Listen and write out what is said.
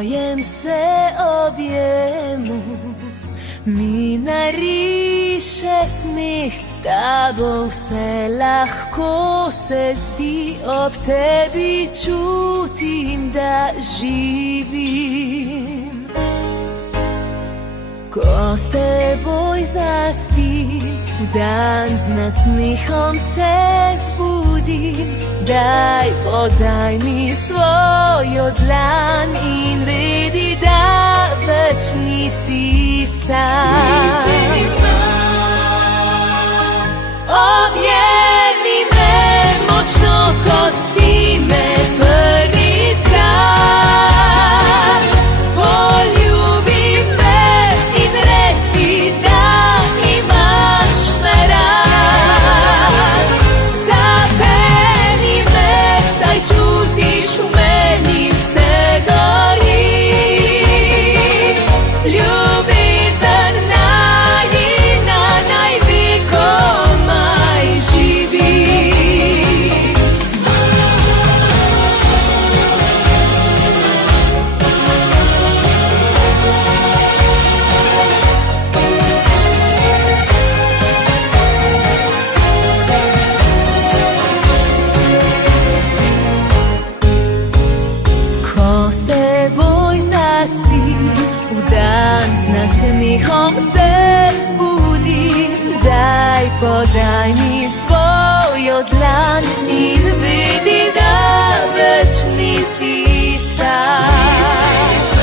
mojem se objemu mi nariše smeh, s tabo vse lahko se zdi, ob tebi čutim, da živim. Ko s teboj zaspim, dan z nasmehom se zbudim, podaj mi svojo dlan in vedi, da več nisi sam. Objemi me močno, kot si me prvi dan. Poljubi me in reci, da imaš me rad. Zapelji me, saj čutiš v meni vse gori. Ljubezen najina naj bi komaj živi. Ko s teboj zaspim, v dan z nasmehom se zbudim, podaj mi svojo dlan in vidi, da več nisi sam.